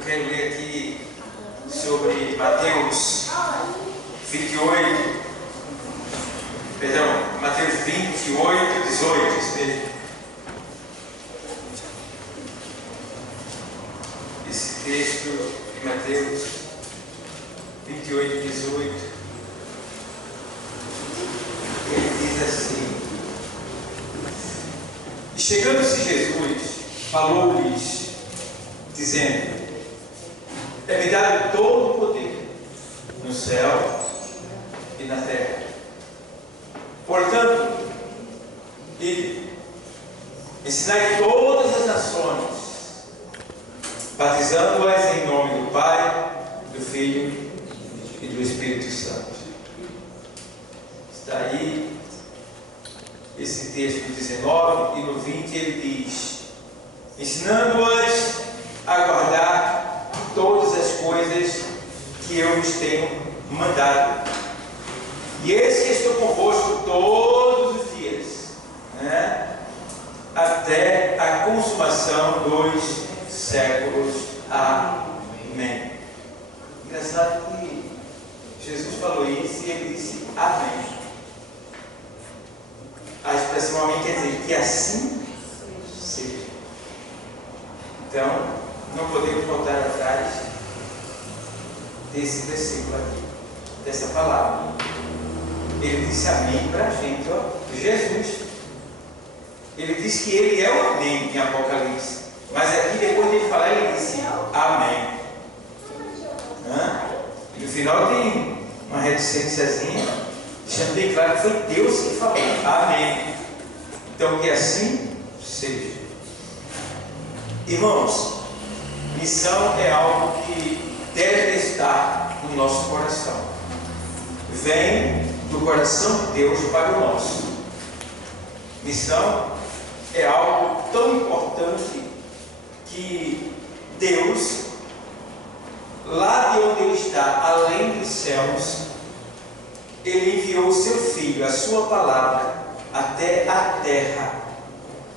quero ler aqui sobre Mateus 28, perdão, Mateus 28, 18, isso mesmo. Esse texto de Mateus 28, 18, ele diz assim: E chegando-se Jesus, falou-lhes, dizendo: É-me dado todo o poder no céu e na terra. Portanto, ensinai todas as nações, batizando-as em nome do Pai, do Filho e do Espírito Santo. Está aí esse texto no 19, e no 20 ele diz: ensinando-as a guardar todas as coisas que eu vos tenho mandado. E eis que estou convosco todos os dias, até a consumação dos séculos. Amém. Engraçado que Jesus falou isso e ele disse amém. A expressão amém quer dizer que assim seja. Então, não podemos voltar atrás desse versículo aqui, dessa palavra. Ele disse amém para a gente, Jesus. Ele disse que ele é o amém em Apocalipse. Mas aqui, depois de ele falar, ele disse amém. E no final tem uma reticênciazinha, deixando bem claro que foi Deus que falou amém. Então, que assim seja. Irmãos, missão é algo que deve estar no nosso coração. Vem do coração de Deus para o nosso. Missão é algo tão importante que Deus, lá de onde Ele está, além dos céus, Ele enviou o seu Filho, a sua palavra, até a Terra,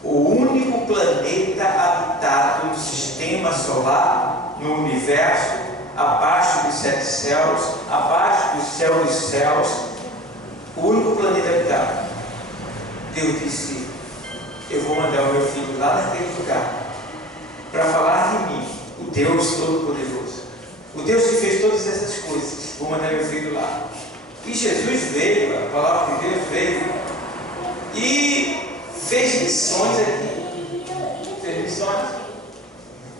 o único planeta habitado no sistema solar, no universo, abaixo dos 7 céus, abaixo do céu dos céus, o único planeta habitado. Deus disse: eu vou mandar o meu Filho lá naquele lugar para falar de mim, o Deus Todo-Poderoso, o Deus que fez todas essas coisas. Vou mandar meu Filho lá. E Jesus veio, a palavra de Deus veio e fez missões aqui. Fez missões.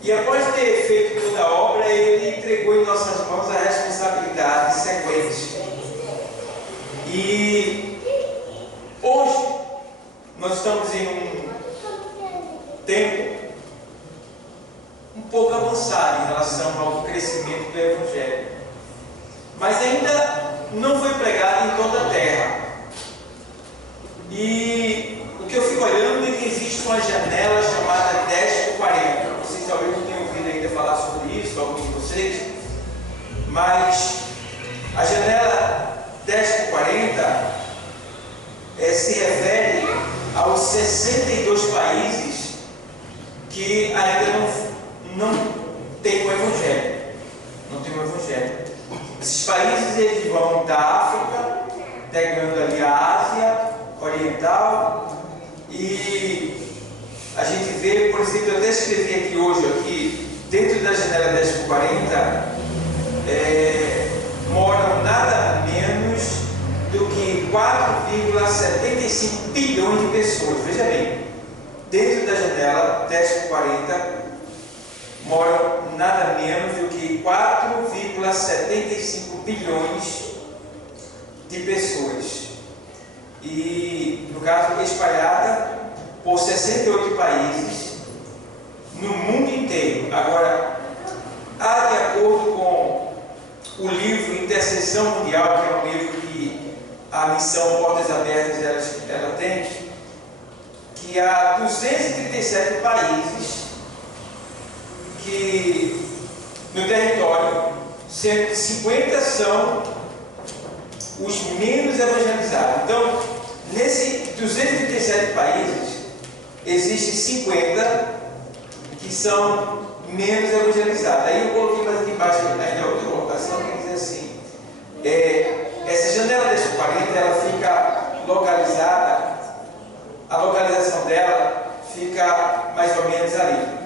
E após ter feito toda a obra, Ele entregou em nossas mãos a responsabilidade sequente. E hoje nós estamos em um tempo um pouco avançado em relação ao crescimento do Evangelho, mas ainda não foi pregado em toda a terra. E o que eu fico olhando é que existe uma janela chamada 10/40. Vocês talvez não tenham ouvido ainda falar sobre isso, alguns de vocês, mas a janela 10/40 se refere aos 62 países que ainda não têm o Evangelho. Não tem o Evangelho. Esses países eles vão da África, pegando ali a Ásia Oriental, e a gente vê, por exemplo, eu até escrevi aqui hoje, dentro da janela 10/40, moram nada menos do que 4,75 bilhões de pessoas. Veja bem, dentro da janela 10/40 moram nada menos do que 4,75 bilhões de pessoas. E, no caso, espalhada por 68 países no mundo inteiro. Agora, há, de acordo com o livro Intercessão Mundial, que é um livro que a missão Portas Abertas ela tem, que há 237 países que no território, 150 são os menos evangelizados. Então, nesses 237 países, existem 50 que são menos evangelizados. Aí eu coloquei mais aqui embaixo, ainda outra colocação, que diz assim, essa janela desse 40, ela fica localizada, a localização dela fica mais ou menos ali,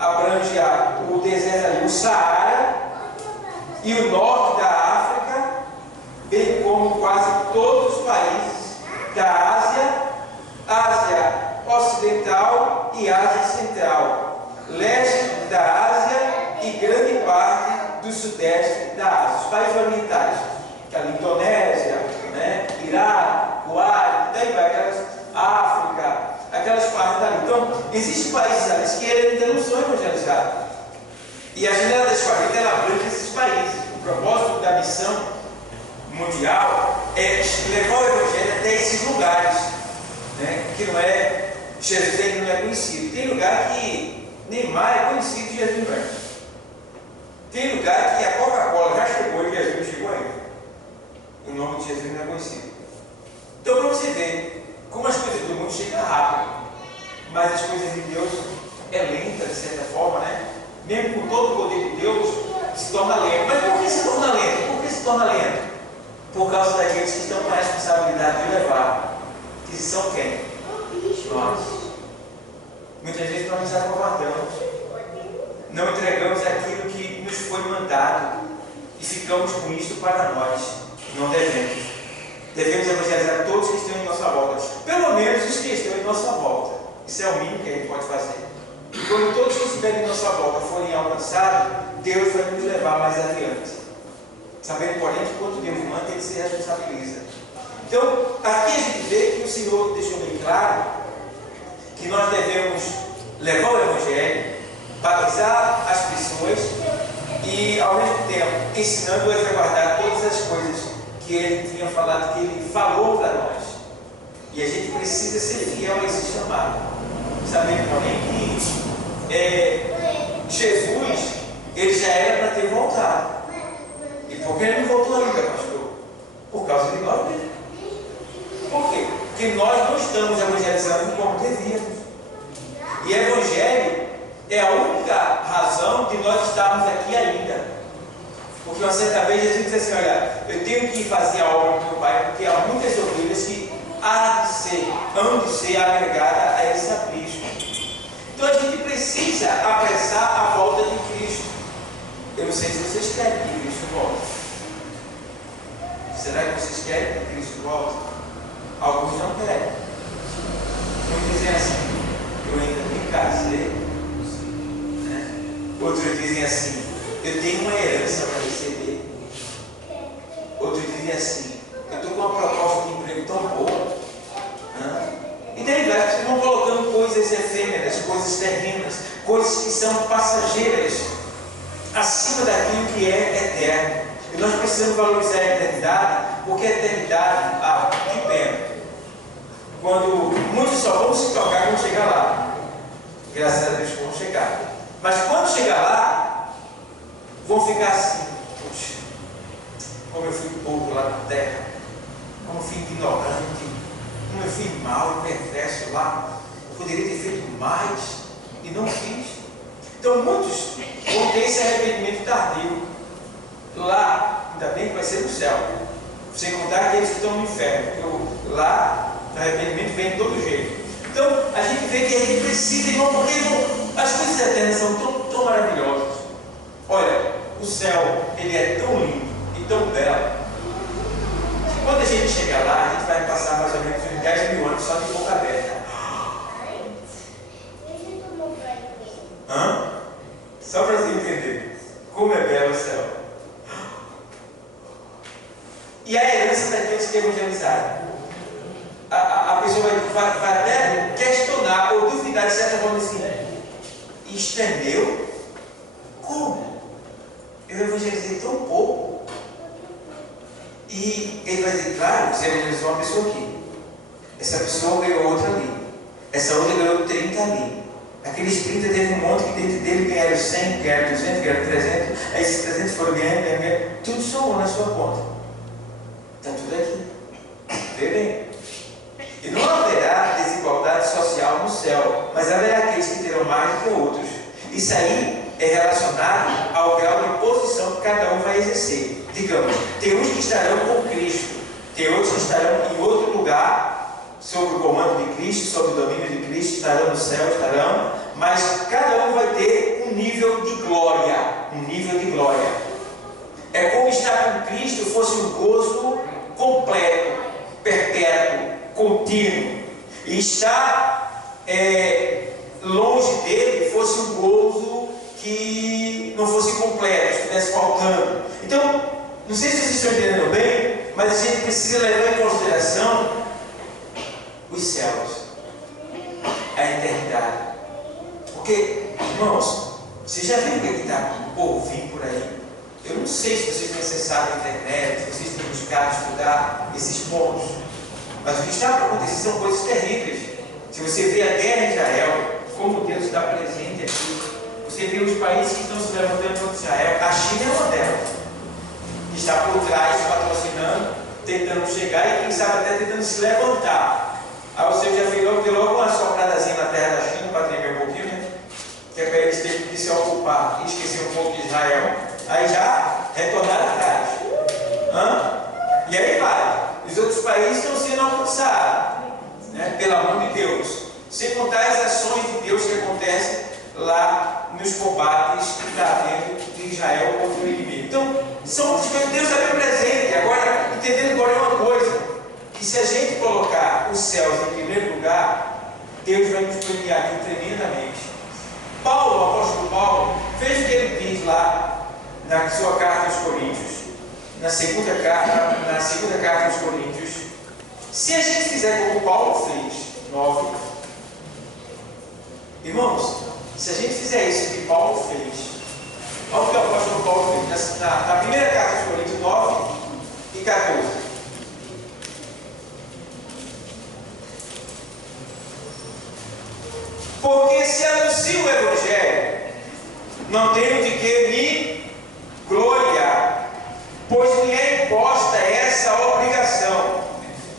abrange o deserto ali, o Saara e o norte da África, bem como quase todos os países da Ásia Ocidental e Ásia Central, leste da Ásia e grande parte do sudeste da Ásia, os países orientais, que é a Indonésia, né, Iraque, Kuwait, daí vai, aquelas África, aquelas partes dali. Então, existem países ali que ainda não são evangelizados. E a janela das 40 ela abrange esses países. O propósito da missão mundial é levar o evangelho até esses lugares, né, que não é, Jesus ainda não é conhecido. Tem lugar que Neymar é conhecido e Jesus não é. Tem lugar que a Coca-Cola já chegou e Jesus não chegou ainda. O nome de Jesus não é conhecido. Então, para você ver como as coisas do mundo chegam rápido, mas as coisas de Deus é lenta, de certa forma, né? Mesmo com todo o poder de Deus, se torna lento. Mas por que se torna lento? Por que se torna lento? Por causa daqueles que estão com a responsabilidade de levar. Que são quem? Nós. Muitas vezes nós nos acovardamos, não entregamos aquilo que nos foi mandado e ficamos com isso para nós. Não devemos. Devemos evangelizar todos que estão em nossa volta, pelo menos os que estão em nossa volta. Isso é o mínimo que a gente pode fazer. E quando todos que estiverem em nossa volta forem alcançados, Deus vai nos levar mais adiante. Sabendo, porém, que quando Deus manda, Ele se responsabiliza. Então, aqui a gente vê que o Senhor deixou bem claro que nós devemos levar o Evangelho, batizar as pessoas e, ao mesmo tempo, ensinando-as a guardar todas as coisas que Ele tinha falado, que Ele falou para nós. E a gente precisa ser fiel a esse chamado. Sabendo, porém, que Jesus, Ele já era para ter voltado. E por que Ele não voltou ainda, pastor? Por causa de nós mesmos. Por quê? Porque nós não estamos evangelizando como devíamos. E evangelho é a única razão de nós estarmos aqui ainda. Porque uma certa vez Jesus disse assim, olha, eu tenho que fazer a obra do meu Pai, porque há muitas ovelhas que hão de ser agregadas a esse aprisco. Então a gente precisa apressar a volta de Cristo. Eu não sei se vocês querem que Cristo volte. Será que vocês querem que Cristo volte? Alguns não querem. Muitos dizem assim, eu ainda me casei. Né? Outros dizem assim, eu tenho uma herança para receber. Outros dizem assim, eu estou com uma proposta de emprego tão boa. E daí vai, vocês vão colocando coisas efêmeras, coisas terrenas, coisas que são passageiras, acima daquilo que é eterno. E nós precisamos valorizar a eternidade, porque a eternidade, que pena. Quando muitos só vão se tocar quando chegar lá. Graças a Deus que vão chegar. Mas quando chegar lá, vão ficar assim, puxa, como eu fui pouco lá na terra, como eu fui ignorante, como eu fui mal e perverso lá, eu poderia ter feito mais e não fiz. Então muitos vão ter esse arrependimento tardio. Lá, ainda bem que vai ser no céu, sem contar aqueles que estão no inferno, porque lá o arrependimento vem de todo jeito. Então a gente vê que a gente precisa, irmão, porque as coisas eternas são tão maravilhosas. Olha, o céu, ele é tão lindo e tão belo, que quando a gente chegar lá, a gente vai passar mais ou menos uns 10 mil anos só de boca aberta. Só para você entender como é belo o céu. E a herança daqueles que evangelizaram. A pessoa vai até questionar ou duvidar de certa forma assim, isto é meu? Como? Eu evangelizei tão pouco. E ele vai dizer, claro, você evangelizou uma pessoa aqui. Essa pessoa ganhou outra ali. Essa outra ganhou 30 ali. Aqueles 30 teve um monte que dentro dele ganharam 100, ganharam 200, ganharam 300. Aí esses 300 foram ganhando. Tudo somou na sua conta. Está tudo aqui. Vê bem. E não haverá desigualdade social no céu, mas haverá aqueles que terão mais do que outros. Isso aí é relacionado ao grau de posição que cada um vai exercer. Digamos, tem uns que estarão com Cristo, tem outros que estarão em outro lugar, sob o comando de Cristo, sob o domínio de Cristo, estarão no céu, mas cada um vai ter um nível de glória, É como estar com Cristo fosse um gozo completo, perpétuo, contínuo, e estar longe dele fosse um gozo que não fosse completo, estivesse faltando. Então, não sei se vocês estão entendendo bem, mas a gente precisa levar em consideração os céus, a eternidade. Porque, irmãos, vocês já viram o que está por vir por aí? Eu não sei se vocês têm acessado a internet, se vocês têm buscado estudar esses pontos, mas o que está para acontecer são coisas terríveis. Se você vê a guerra em Israel, como Deus está presente aqui, você vê os países que estão se levantando contra Israel, a China é uma delas, que está por trás, patrocinando, tentando chegar e quem sabe até tentando se levantar. Aí você já deu logo uma sopradazinha na terra da China para tremer um pouquinho, né? Que é para eles terem que se ocupar e esquecer um pouco de Israel. Aí já retornaram atrás. E aí vai. Os outros países estão sendo alcançados, né, pelo amor de Deus. Sem contar as ações de Deus que acontecem lá nos combates que está havendo de Israel contra o inimigo. Então, são muitas coisas. Deus está bem presente. Agora, entendendo agora uma coisa, que se a gente colocar os céus em primeiro lugar, Deus vai nos premiar tremendamente. Paulo, o apóstolo Paulo, fez o que ele diz lá na sua carta aos Coríntios, na segunda carta aos Coríntios. Se a gente fizer como Paulo fez, 9, irmãos, se a gente fizer isso que Paulo fez, olha o que o apóstolo Paulo fez na primeira carta aos Coríntios 9 e 14. Porque se anuncio o Evangelho, não tenho de que me gloriar, pois me é imposta essa obrigação,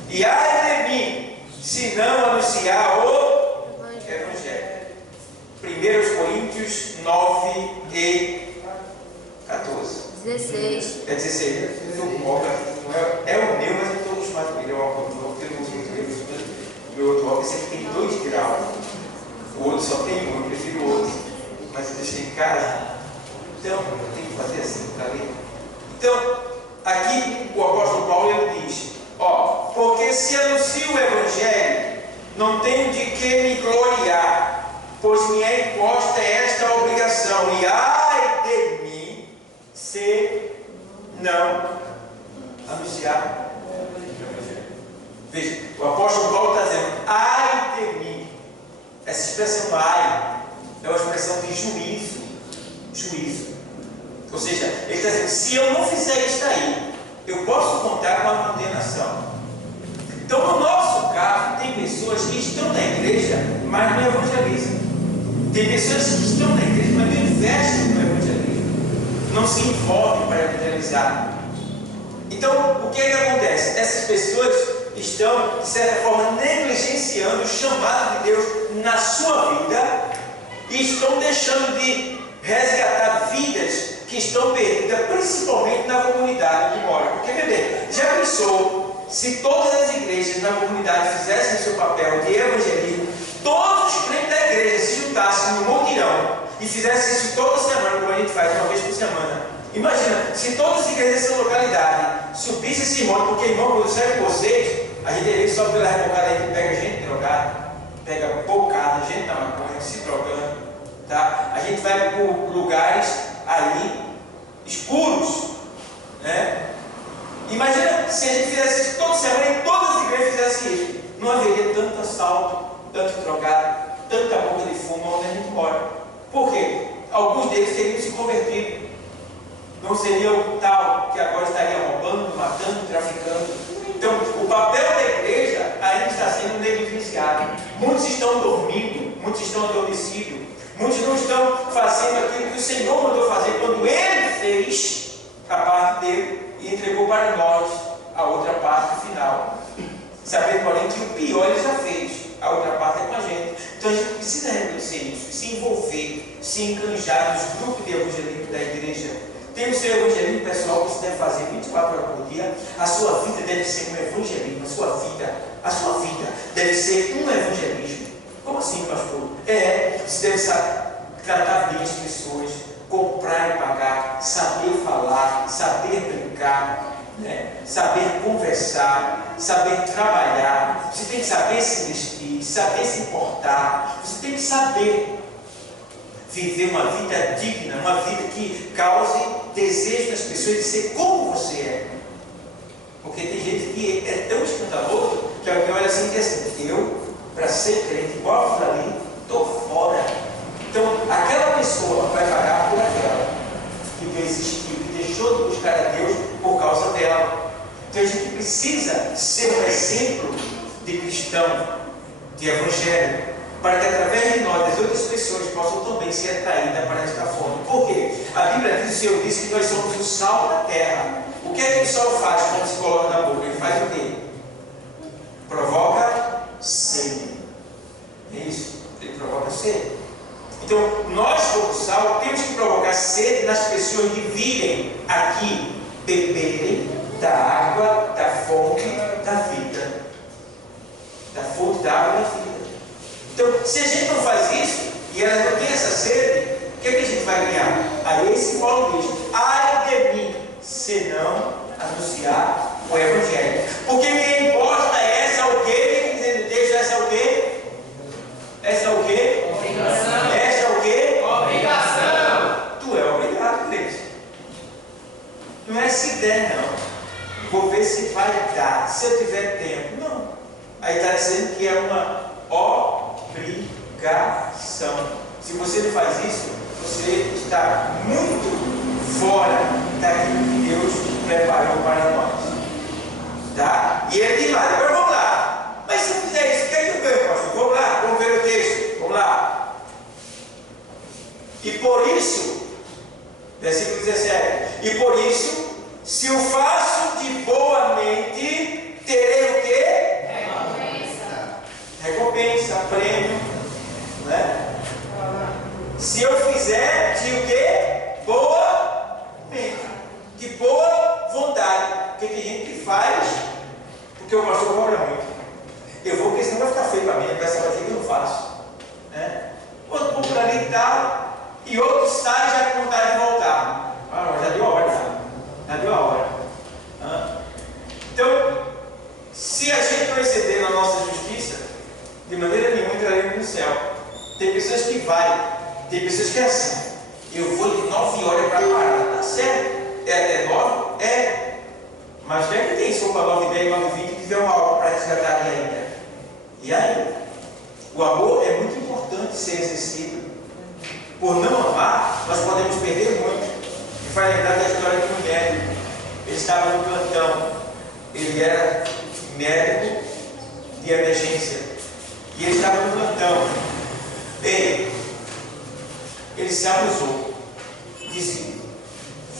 e ai de mim, se não anunciar o Evangelho. 1 Coríntios 9 e 14. 16. É 16, né? É o meu, mas eu estou acostumado com ele. É o óculos novo, porque eu não uso muito ele. O meu outro óculos sempre tem 2 graus. O outro só tem 1, eu prefiro o outro. Mas eu deixei em casa. Então, eu tenho que fazer assim para ler. Então, aqui o apóstolo Paulo ele diz: porque se anuncio o Evangelho, não tenho de que me gloriar, pois me é imposta esta obrigação, e ai de mim, se não anunciar o Evangelho. Veja, o apóstolo Paulo está dizendo: ai de mim. Essa expressão ai é uma expressão de juízo. Ou seja, ele está dizendo: se eu não fizer isso aí, eu posso contar com a condenação. Então, no nosso caso, tem pessoas que estão na igreja, mas não evangelizam. Tem pessoas que estão na igreja, mas não investem no evangelismo, não se envolvem para evangelizar. Então, o que é que acontece? Essas pessoas estão, de certa forma, negligenciando o chamado de Deus na sua vida e estão deixando de resgatar vidas que estão perdidas, principalmente na comunidade que mora. Porque, bebê, já pensou se todas as igrejas na comunidade fizessem o seu papel de evangelismo, todos os crentes da igreja se juntassem no mutirão e fizessem isso toda semana, como a gente faz, uma vez por semana? Imagina, se todas as igrejas dessa localidade subissem esse monte, porque, irmão, quando serve vocês, a gente vê só pela rebocada aí que pega gente drogada, pega bocada, gente na maconha, se drogando, tá? A gente vai por lugares aí escuros, né? Imagina se a gente fizesse isso toda semana e todas as igrejas fizessem isso. Não haveria tanto assalto, tanto drogado, tanta boca de fumo onde a gente mora. Por quê? Alguns deles teriam se convertido. Não seria o tal que agora estaria roubando, matando, traficando. Então, o papel da igreja ainda está sendo negligenciado. Muitos estão dormindo, muitos estão adormecidos, muitos não estão fazendo aquilo que o Senhor mandou fazer quando Ele fez a parte dele e entregou para nós a outra parte final. Sabendo, porém, que o pior Ele já fez. a outra parte é com a gente. Então a gente precisa reconhecer isso, se envolver, se enganjar nos grupos de evangelismo da igreja. Tem o seu evangelismo pessoal que você deve fazer 24 horas por dia. A sua vida deve ser um evangelismo. A sua vida deve ser um evangelismo. Como assim, pastor? Você deve tratar bem as pessoas, comprar e pagar, saber falar, saber brincar, né? Saber conversar, saber trabalhar. Você tem que saber se vestir, saber se importar. Você tem que saber viver uma vida digna, uma vida que cause desejo nas pessoas de ser como você é. Porque tem gente que é tão escandaloso que alguém olha assim e diz assim: eu, para ser crente igual aquilo ali, estou fora. Então, aquela pessoa vai pagar por aquela que desistiu, que deixou de buscar a Deus por causa dela. Então, a gente precisa ser um exemplo de cristão, de evangelho, para que através de nós, as outras pessoas possam também ser atraídas para esta forma. Por quê? A Bíblia diz, o Senhor disse que nós somos o sal da terra. O que é que o sal faz quando se coloca na boca? Ele faz o quê? Provoca sede. É isso? Ele provoca sede. Então, nós como sal temos que provocar sede nas pessoas que virem aqui beberem da água, da fonte da vida. Da fonte da água da vida. Então, se a gente não faz isso, e ela não tem essa sede, o que é que a gente vai ganhar? Aí esse Paulo diz: ai de mim, se não anunciar o Evangelho. Porque quem importa é essa o quê? Dizendo, deixa essa o quê? Essa o quê? Obrigação. Essa o quê? Obrigação. Tu é obrigado, crente. Não é se der, não. Vou ver se vai dar, se eu tiver tempo. Não. Aí está dizendo que é uma obrigação. Se você não faz isso, você está muito fora daquilo que Deus preparou para nós. Tá? E ele diz mais, agora vamos lá. Mas se eu fizer isso, o que é que eu ganho, pastor? Vamos lá, vamos ver o texto. Vamos lá. E por isso, versículo 17: e por isso, se o faço de boa mente, terei o quê? Recompensa, prêmio, né? Se eu fizer de o quê? Boa mente, de boa vontade. Porque tem gente que faz porque o pastor cobra muito. Eu vou, porque senão vai ficar feio para mim, a pessoa vai dizer que eu não faço, né? Outro pouco para ali e tal, e outro sai já com vontade de voltar. Já deu a hora, já deu a hora. Então, se a gente não exceder na nossa justiça, de maneira nenhuma entraremos no céu. Tem pessoas que vai, tem pessoas que é assim: eu vou de 9 horas para parar. Tá certo? É até 9? É. Mas já que tem sopa 9, 10, 9, 20 e tiver uma hora para resgatar ali ainda. E aí? O amor é muito importante ser exercido. Por não amar, nós podemos perder muito. Me faz lembrar da história de um médico. Ele estava no plantão. Ele era médico de emergência. E ele estava no plantão. Ele se abusou. Disse: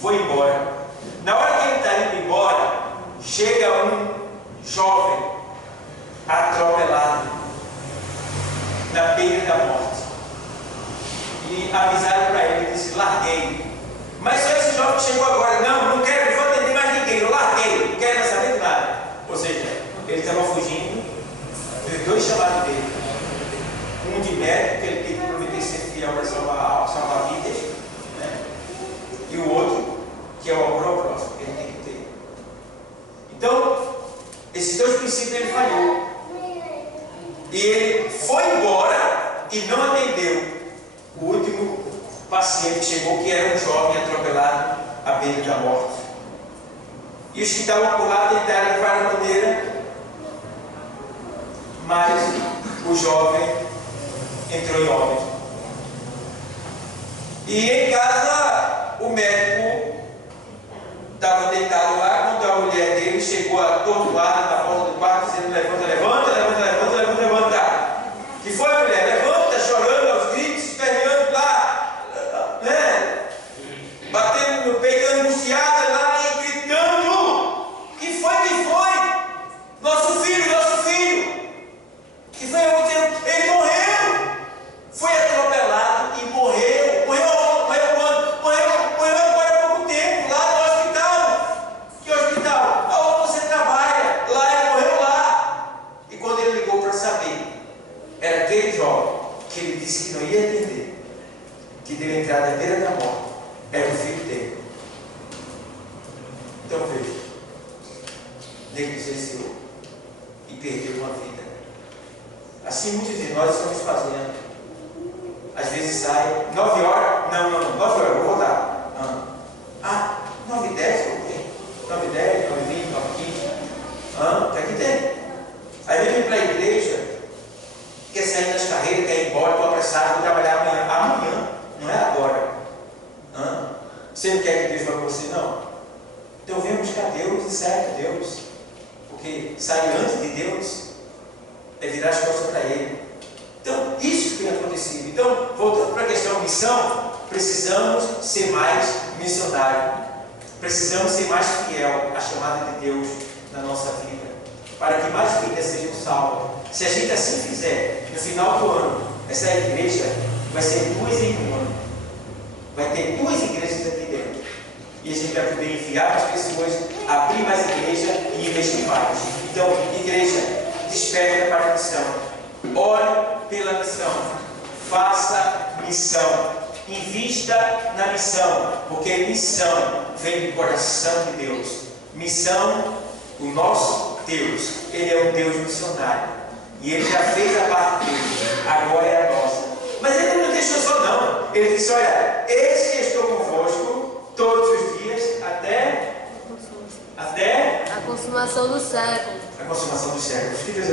foi embora. Na hora que ele está indo embora, chega um jovem atropelado na beira da morte. E avisaram para ele, disse: larguei. Mas só esse jovem chegou agora. Não quero, não vou atender mais ninguém. Eu larguei, não quero mais saber de nada. Ou seja, ele estava fugindo. Teve 2 chamados dele. Um de médico, que ele tem que prometer ser fiel para salvar vidas, né? E o outro, que é o amor ao próximo, que ele tem que ter. Então, esses 2 princípios ele falhou. E ele foi embora e não atendeu o último paciente que chegou, que era um jovem atropelado à beira da morte. E os que estavam por lá tentaram de várias maneiras, mas o jovem entrou em óbito. E em casa, o médico estava deitado lá, quando a mulher dele chegou atordoada na porta do quarto, dizendo: levanta, levanta, levanta, levanta, levanta, levanta. Que foi, mulher? Levanta, chorando aos gritos, esperneando lá, né? Batendo no peito, angustiada lá e gritando: que foi? Nosso filho, nosso filho! Que foi? Eu vou ter morte, era o filho dele. Então veja, negligenciou e perdeu uma vida. Assim muitos de nós estamos fazendo. Às vezes sai 9 horas, não, 9 horas, vou voltar. 9h10, 9h10, 9h20, 9h15. Até que tem. Aí vem para a igreja, quer sair das carreiras, quer ir embora, estou apressado, vou trabalhar amanhã. Amanhã, não é agora. Você não quer que Deus vá com você, não? Então venha buscar Deus e serve a Deus. Porque sair antes de Deus é virar as costas para Ele. Então, isso que tem acontecido. Então, voltando para a questão missão, precisamos ser mais missionários. Precisamos ser mais fiel à chamada de Deus na nossa vida, para que mais vidas sejam salvas. Se a gente assim fizer, no final do ano, essa igreja vai ser 2 em 1 ano. Vai ter 2 igrejas aqui dentro. E a gente vai poder enviar as pessoas, abrir mais igreja e investir mais. Então, igreja, desperta para a missão. Ore pela missão. Faça missão. Invista na missão. Porque missão vem do coração de Deus. Missão, o nosso Deus, Ele é um Deus missionário. E Ele já fez a parte dele. Agora é a nossa. Mas Ele não deixou só não. Ele disse, olha, eis que estou convosco todos os dias até a consumação do século. A consumação dos séculos. Que Deus